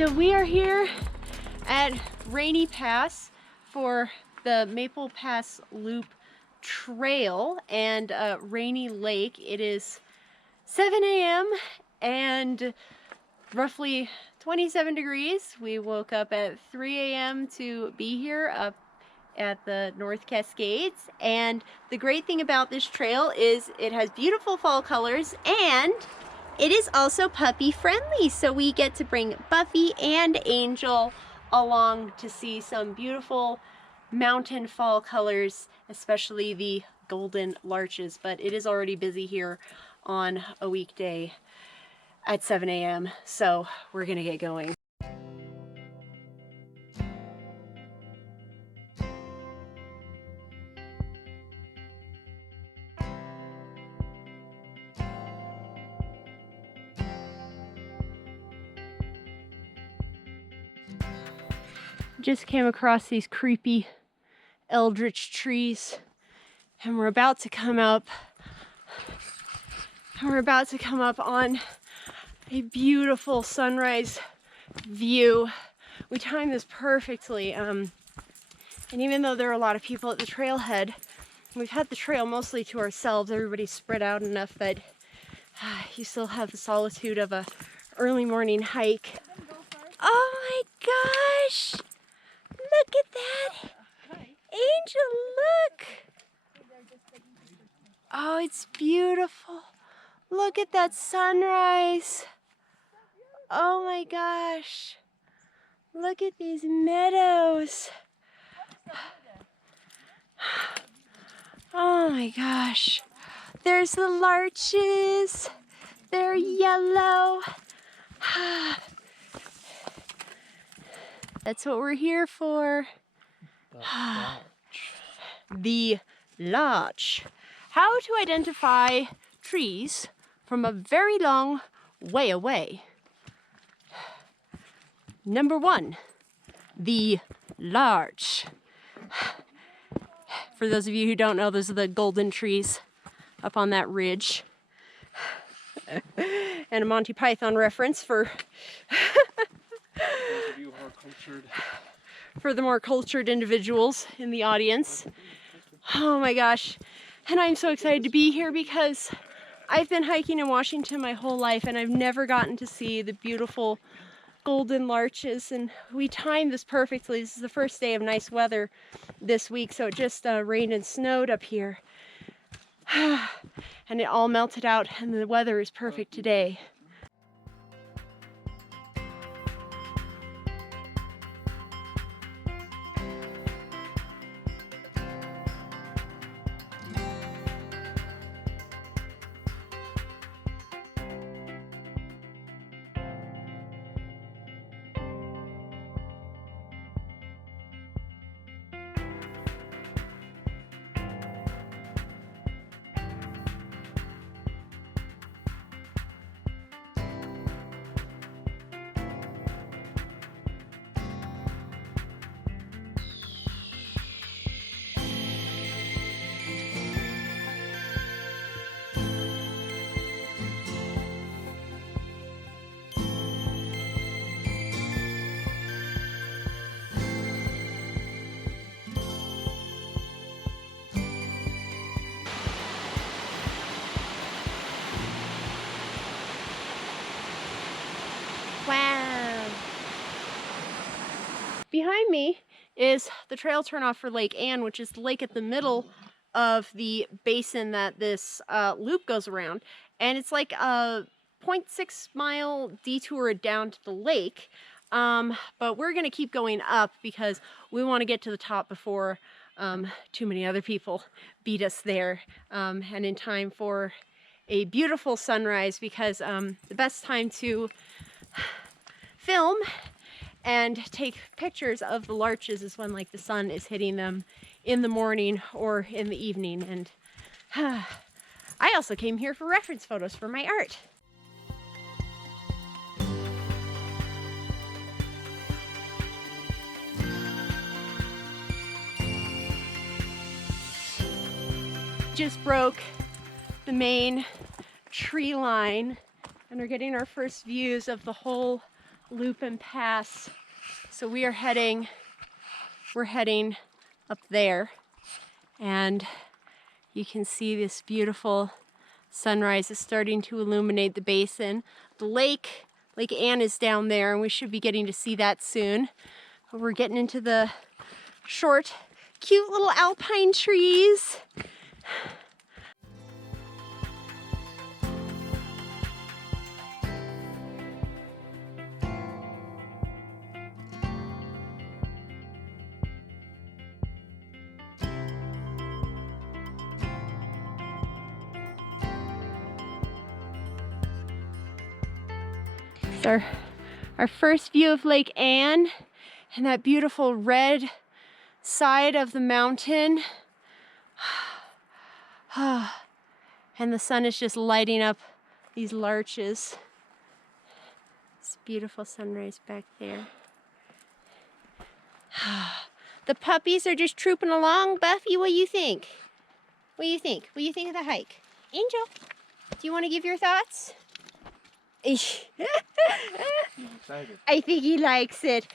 So we are here at Rainy Pass for the Maple Pass Loop Trail and Rainy Lake. It is 7 a.m. and roughly 27 degrees. We woke up at 3 a.m. to be here up at the North Cascades. And the great thing about this trail is it has beautiful fall colors and it is also puppy friendly, so we get to bring Buffy and Angel along to see some beautiful mountain fall colors, especially the golden larches. But it is already busy here on a weekday at 7 a.m. so we're gonna get going. Just came across these creepy eldritch trees and we're about to come up on a beautiful sunrise view. We timed this perfectly and even though there are a lot of people at the trailhead, we've had the trail mostly to ourselves. Everybody's spread out enough that you still have the solitude of a early morning hike. Oh my gosh! Look at that! Angel, look! Oh, it's beautiful. Look at that sunrise. Oh my gosh. Look at these meadows. Oh my gosh. There's the larches. They're yellow. That's what we're here for. The larch. How to identify trees from a very long way away. Number one, the larch. For those of you who don't know, those are the golden trees up on that ridge. And a Monty Python reference for for the more cultured individuals in the audience. Oh my gosh. And I'm so excited to be here because I've been hiking in Washington my whole life and I've never gotten to see the beautiful golden larches, and we timed this perfectly. This is the first day of nice weather this week, so it just rained and snowed up here. And it all melted out and the weather is perfect today. Wow. Behind me is the trail turnoff for Lake Anne, which is the lake at the middle of the basin that this loop goes around. And it's like a 0.6 mile detour down to the lake. But we're gonna keep going up because we want to get to the top before too many other people beat us there, and in time for a beautiful sunrise, because the best time to film and take pictures of the larches is when like the sun is hitting them in the morning or in the evening. And I also came here for reference photos for my art. Just broke the main tree line and we're getting our first views of the whole loop and pass. So we're heading up there, and you can see this beautiful sunrise is starting to illuminate the basin. The Lake Ann is down there, and we should be getting to see that soon. But we're getting into the short, cute little alpine trees. It's our first view of Lake Ann and that beautiful red side of the mountain. And the sun is just lighting up these larches. It's a beautiful sunrise back there. The puppies are just trooping along. Buffy, what do you think? What do you think? What do you think of the hike? Angel, do you want to give your thoughts? I think he likes it.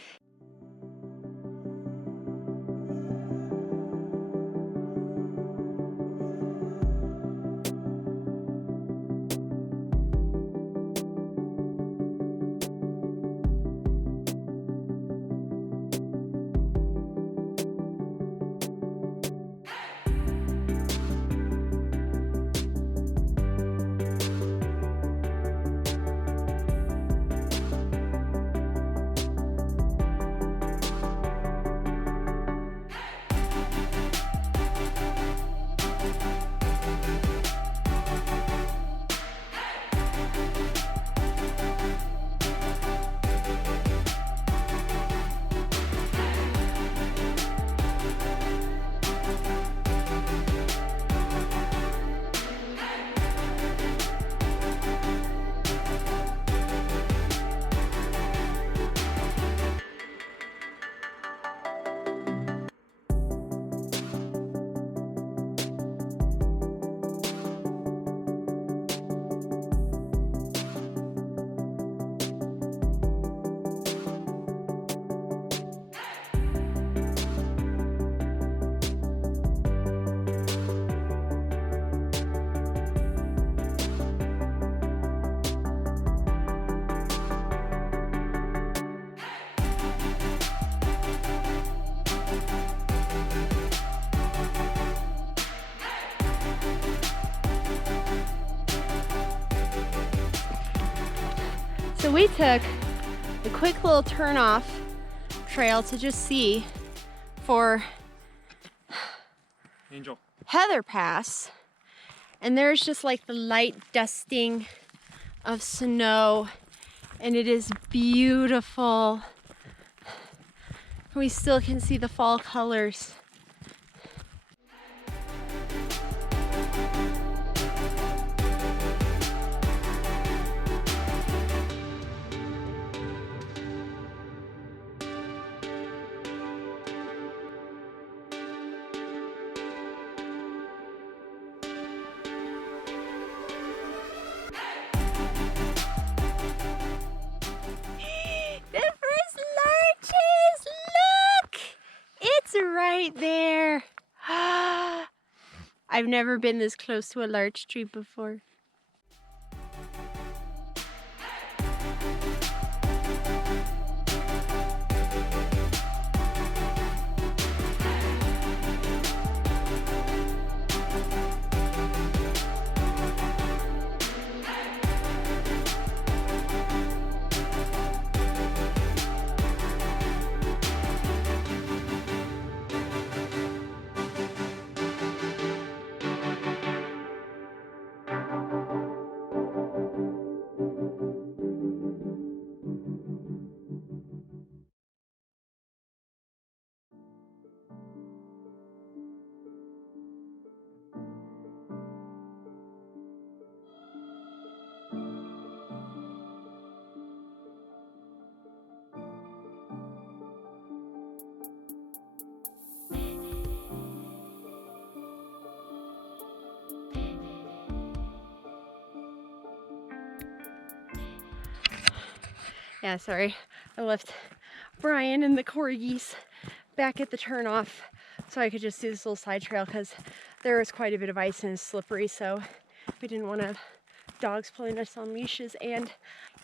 So we took a quick little turn off trail to just see for Angel. Heather Pass, and there's just like the light dusting of snow, and it is beautiful. We still can see the fall colors. Right there. I've never been this close to a larch tree before. Yeah, sorry. I left Brian and the corgis back at the turnoff so I could just do this little side trail because there was quite a bit of ice and it's slippery, so we didn't want to have dogs pulling us on leashes. And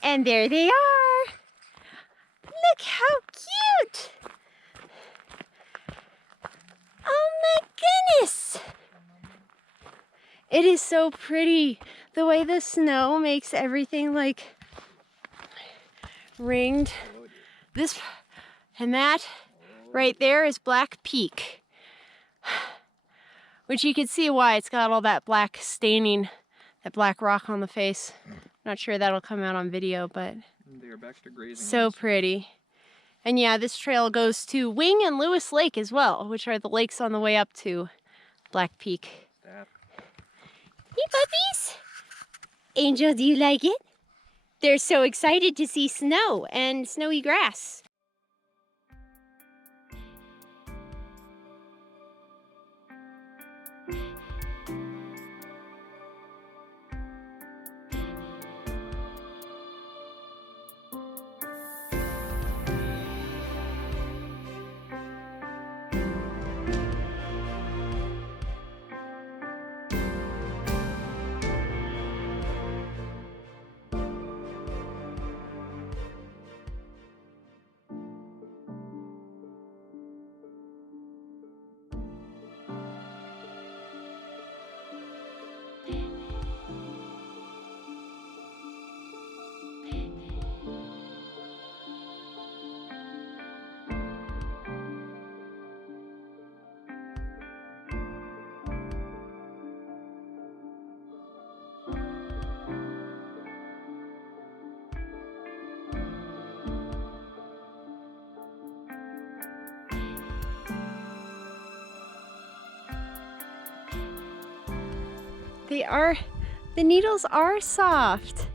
there they are. Look how cute. Oh my goodness. It is so pretty. The way the snow makes everything like ringed. This and that right there is Black Peak, which you can see why it's got all that black staining, that black rock on the face. Not sure that'll come out on video, but they are back to grazing. So pretty. And yeah, this trail goes to Wing and Lewis Lake as well, which are the lakes on the way up to Black Peak. Hey puppies! Angel, do you like it? They're so excited to see snow and snowy grass. The needles are soft.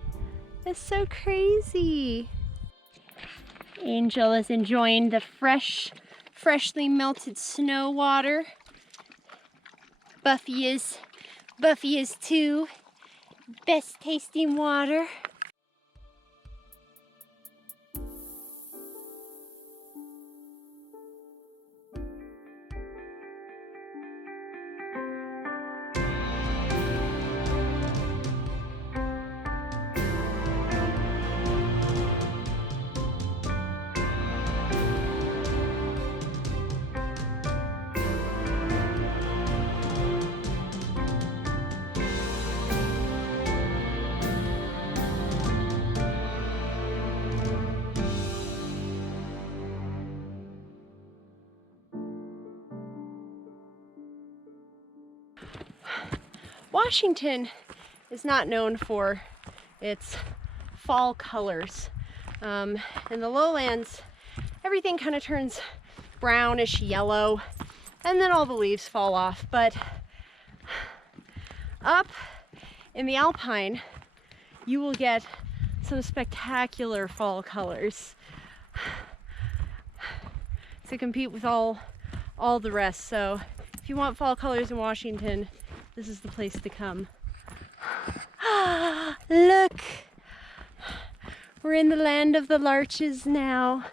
That's so crazy. Angel is enjoying the freshly melted snow water. Buffy is too. Best tasting water. Washington is not known for its fall colors. In the lowlands, everything kind of turns brownish yellow, and then all the leaves fall off. But up in the alpine, you will get some spectacular fall colors to compete with all the rest. So if you want fall colors in Washington, this is the place to come. Look! We're in the land of the larches now.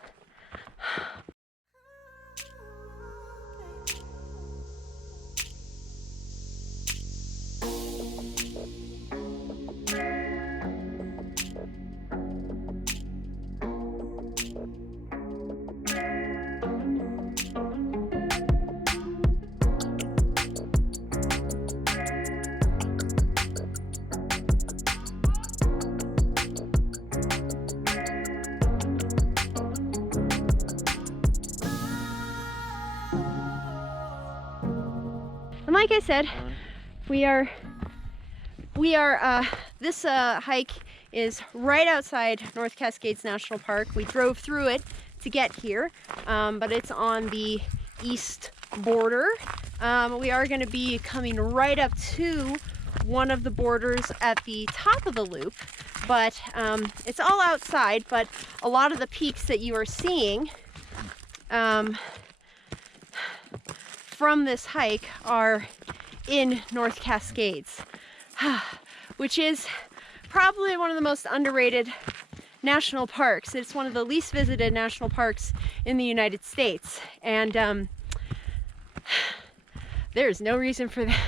And like I said, this hike is right outside North Cascades National Park. We drove through it to get here, but it's on the east border. We are going to be coming right up to one of the borders at the top of the loop, but it's all outside. But a lot of the peaks that you are seeing from this hike are in North Cascades, which is probably one of the most underrated national parks. It's one of the least visited national parks in the United States, and there's no reason for that.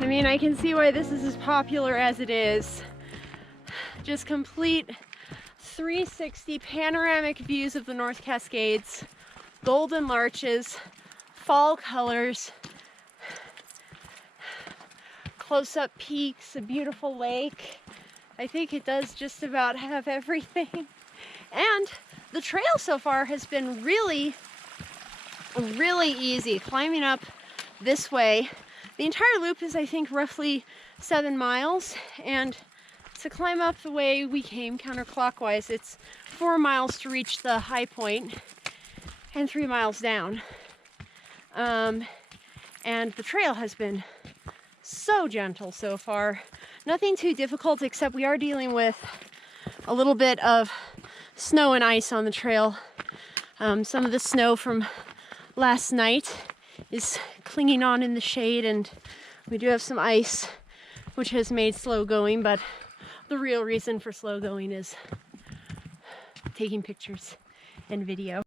I mean, I can see why this is as popular as it is. Just complete 360 panoramic views of the North Cascades, golden larches, fall colors, close-up peaks, a beautiful lake. I think it does just about have everything. And the trail so far has been really easy. Climbing up this way, the entire loop is, I think, roughly 7 miles, and to climb up the way we came counterclockwise, it's 4 miles to reach the high point and 3 miles down. And the trail has been so gentle so far. Nothing too difficult, except we are dealing with a little bit of snow and ice on the trail. Some of the snow from last night is clinging on in the shade, and we do have some ice, which has made slow going, but the real reason for slow going is taking pictures and video.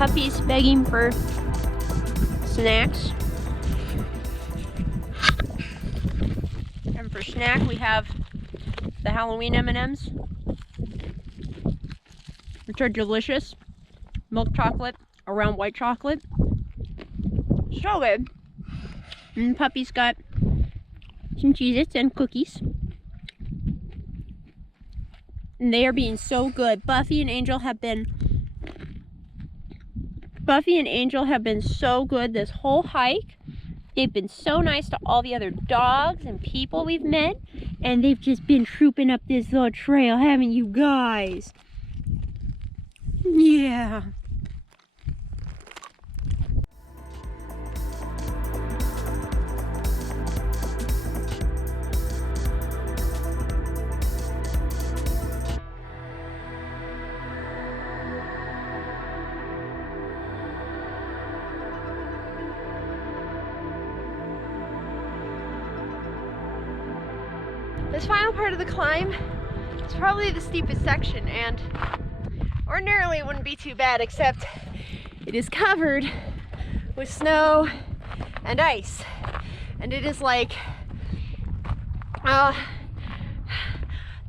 Puppy's begging for snacks. And for snack we have the Halloween M&Ms, which are delicious. Milk chocolate around white chocolate. So good. And Puppy's got some Cheez-Its and cookies. And they are being so good. Buffy and Angel have been so good this whole hike. They've been so nice to all the other dogs and people we've met. And they've just been trooping up this little trail, haven't you guys? Yeah. This final part of the climb is probably the steepest section, and ordinarily it wouldn't be too bad, except it is covered with snow and ice, and it is like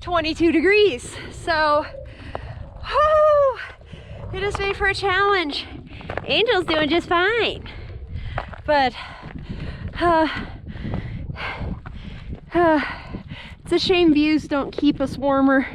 22 degrees, so whoo, it is made for a challenge. Angel's doing just fine, but it's a shame views don't keep us warmer.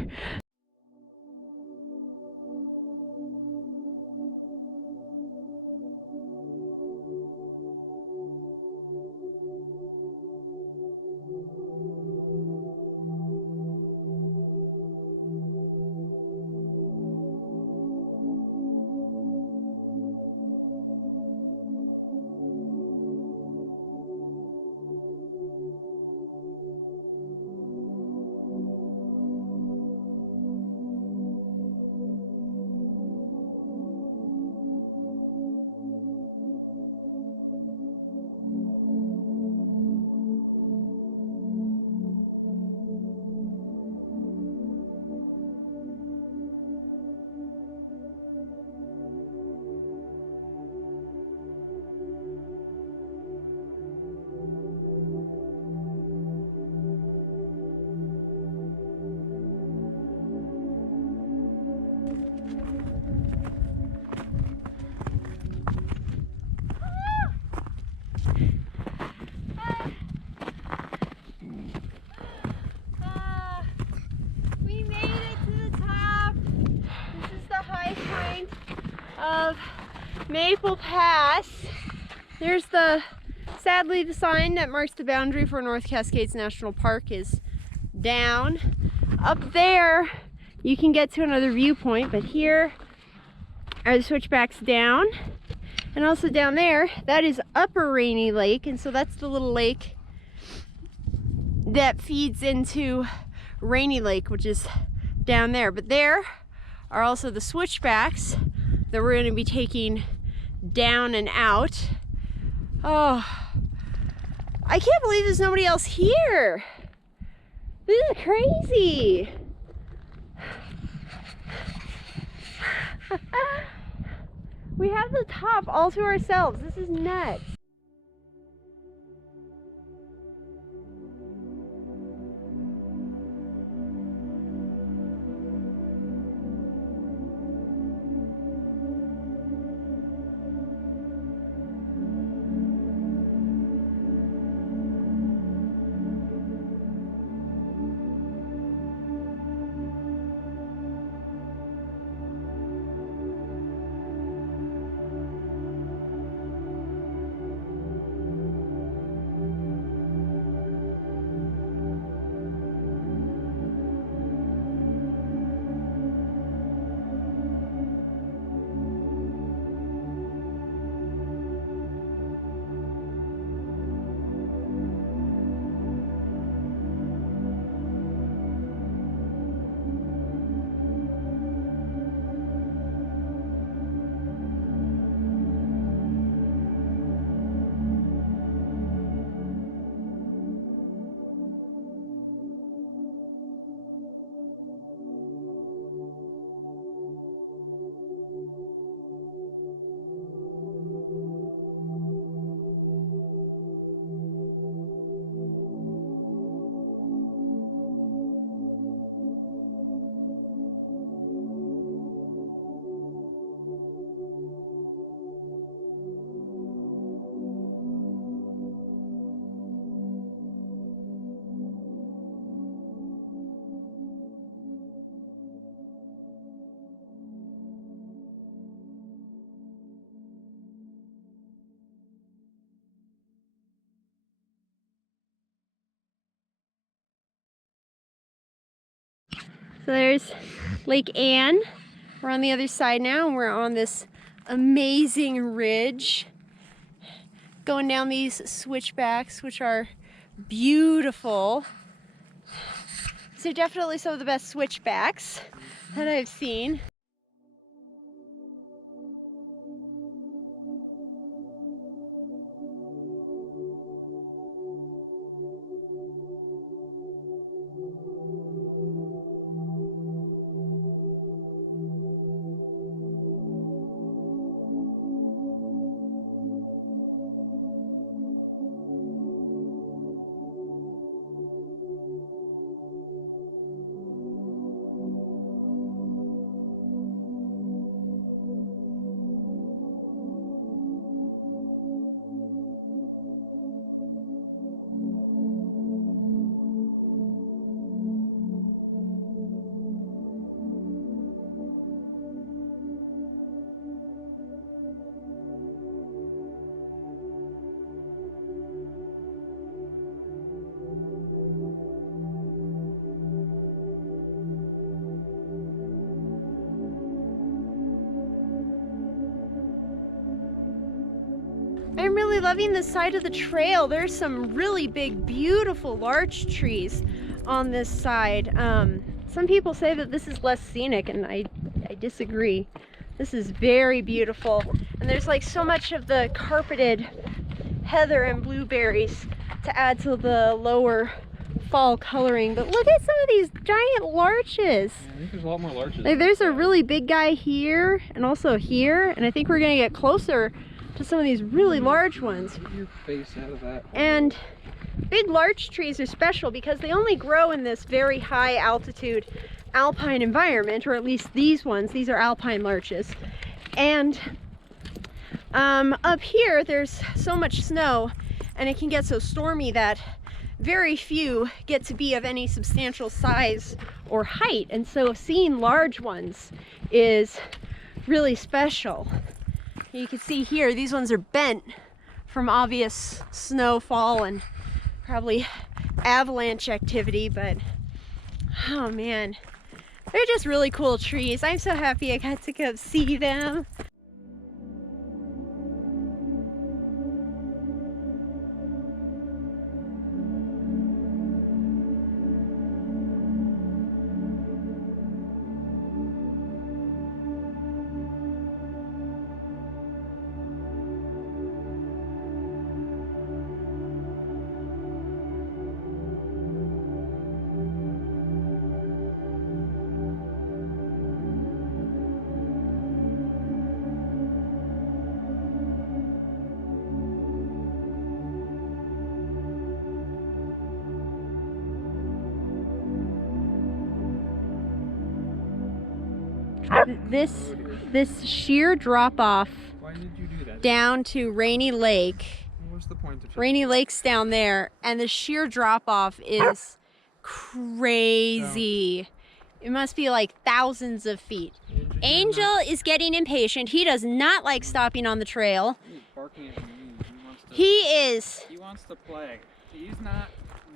Of Maple Pass. There's sadly the sign that marks the boundary for North Cascades National Park is down. Up there you can get to another viewpoint, but here are the switchbacks down, and also down there that is Upper Rainy Lake, and so that's the little lake that feeds into Rainy Lake, which is down there. But there are also the switchbacks that we're going to be taking down and out. Oh, I can't believe there's nobody else here. This is crazy. We have the top all to ourselves. This is nuts. So there's Lake Anne. We're on the other side now, and we're on this amazing ridge going down these switchbacks, which are beautiful. These are definitely some of the best switchbacks that I've seen. I'm really loving this side of the trail. There's some really big, beautiful larch trees on this side. Some people say that this is less scenic, and I disagree. This is very beautiful. And there's like so much of the carpeted heather and blueberries to add to the lower fall coloring. But look at some of these giant larches. Yeah, I think there's a lot more larches. Like there's a really big guy here and also here. And I think we're gonna get closer to some of these really large ones. Get your face out of that. And big larch trees are special because they only grow in this very high altitude alpine environment, or at least these ones. These are alpine larches. And up here there's so much snow, and it can get so stormy that very few get to be of any substantial size or height. And so seeing large ones is really special. You can see here, these ones are bent from obvious snowfall and probably avalanche activity, but oh man, they're just really cool trees. I'm so happy I got to go see them. This sheer drop off Why did you do that? down to Rainy Lake. What's the point of Rainy Lake's down there, and the sheer drop off is crazy. It must be like thousands of feet. Angel is getting impatient. He does not like stopping on the trail. He's barking at me. He wants to play. He's not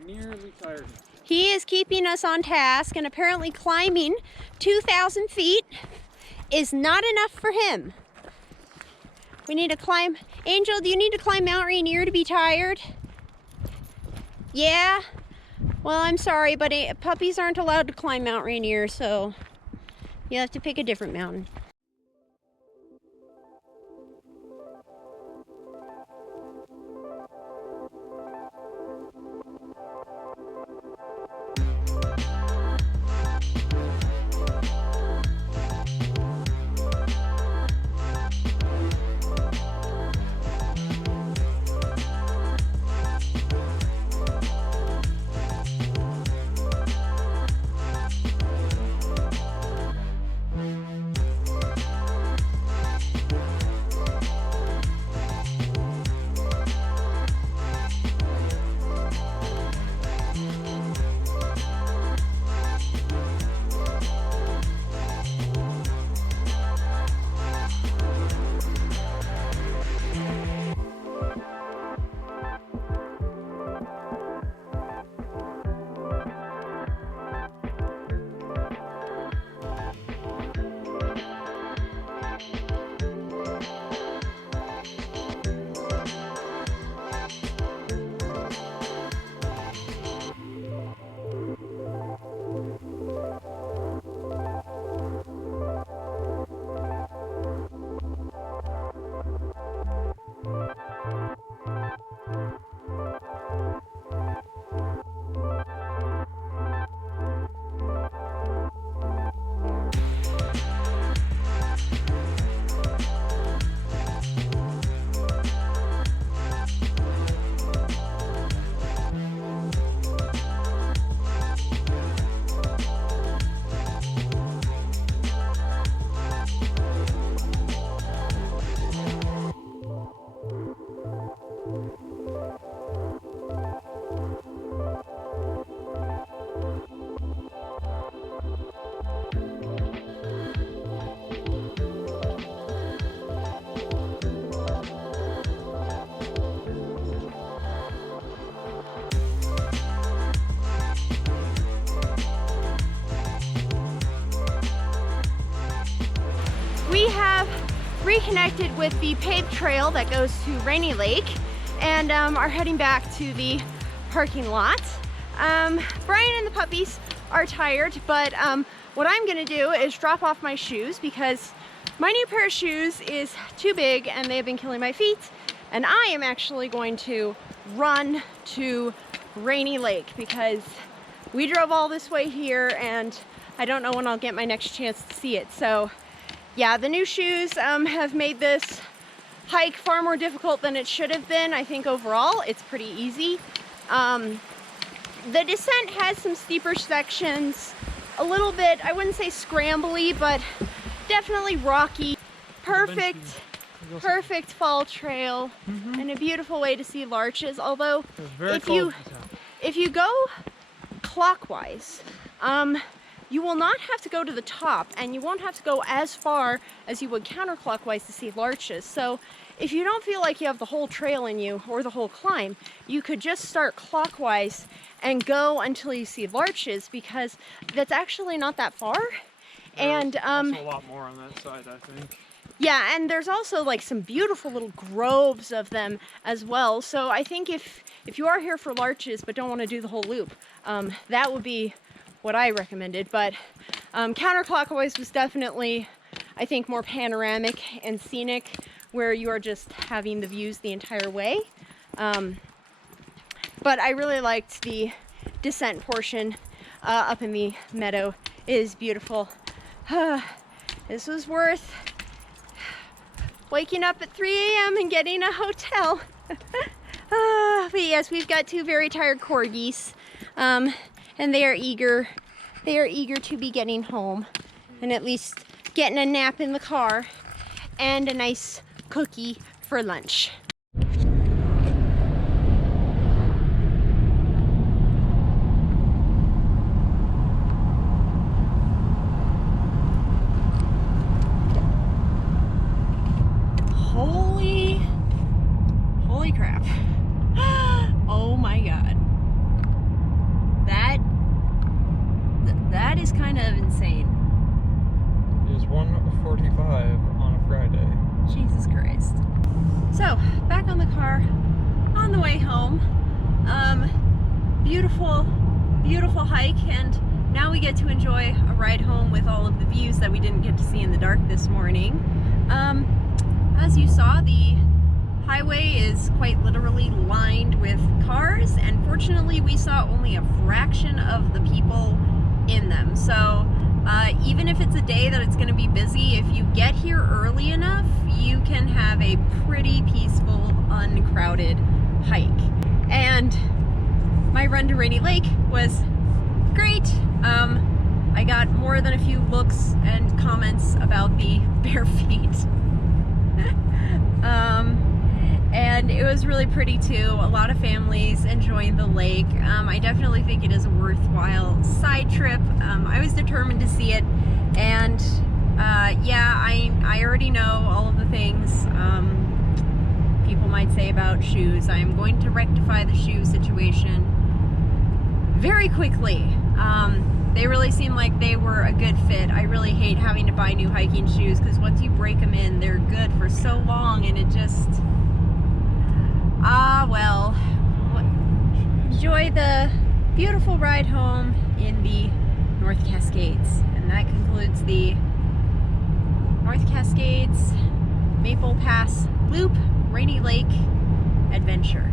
nearly tired. He is keeping us on task, and apparently climbing 2,000 feet is not enough for him. We need to climb. Angel, do you need to climb Mount Rainier to be tired? Yeah? Well, I'm sorry, but puppies aren't allowed to climb Mount Rainier, so you have to pick a different mountain. reconnected with the paved trail that goes to Rainy Lake and are heading back to the parking lot. Brian and the puppies are tired, but what I'm gonna do is drop off my shoes because my new pair of shoes is too big and they have been killing my feet, and I am actually going to run to Rainy Lake because we drove all this way here and I don't know when I'll get my next chance to see it. So yeah, the new shoes have made this hike far more difficult than it should have been. I think overall it's pretty easy. The descent has some steeper sections, a little bit, I wouldn't say scrambly, but definitely rocky. Perfect fall trail and a beautiful way to see Larches. Although if you go clockwise, you will not have to go to the top and you won't have to go as far as you would counterclockwise to see Larches. So if you don't feel like you have the whole trail in you or the whole climb, you could just start clockwise and go until you see Larches, because that's actually not that far. And also a lot more on that side, I think. Yeah, and there's also like some beautiful little groves of them as well. So I think if you are here for Larches but don't want to do the whole loop, that would be what I recommended. But counterclockwise was definitely, I think, more panoramic and scenic, where you are just having the views the entire way. But I really liked the descent portion up in the meadow. It is beautiful. This was worth waking up at 3 a.m. and getting a hotel. But yes, we've got two very tired corgis, and they are eager to be getting home and at least getting a nap in the car and a nice cookie for lunch. Holy crap. Oh my god. That is kind of insane. It is 1:45 on a Friday. Jesus Christ. So, back on the car, on the way home. Beautiful hike, and now we get to enjoy a ride home with all of the views that we didn't get to see in the dark this morning. As you saw, the highway is quite literally lined with cars, and fortunately we saw only a fraction of the people in them. So even if it's a day that it's going to be busy, if you get here early enough, you can have a pretty peaceful, uncrowded hike. And my run to Rainy Lake was great. I got more than a few looks and comments about the bare feet. And it was really pretty too. A lot of families enjoying the lake. I definitely think it is a worthwhile side trip. I was determined to see it, and yeah, I already know all of the things people might say about shoes. I am going to rectify the shoe situation very quickly. They really seem like they were a good fit. I really hate having to buy new hiking shoes, because once you break them in, they're good for so long, and it just... well, enjoy the beautiful ride home in the North Cascades. And that concludes the North Cascades Maple Pass Loop Rainy Lake adventure.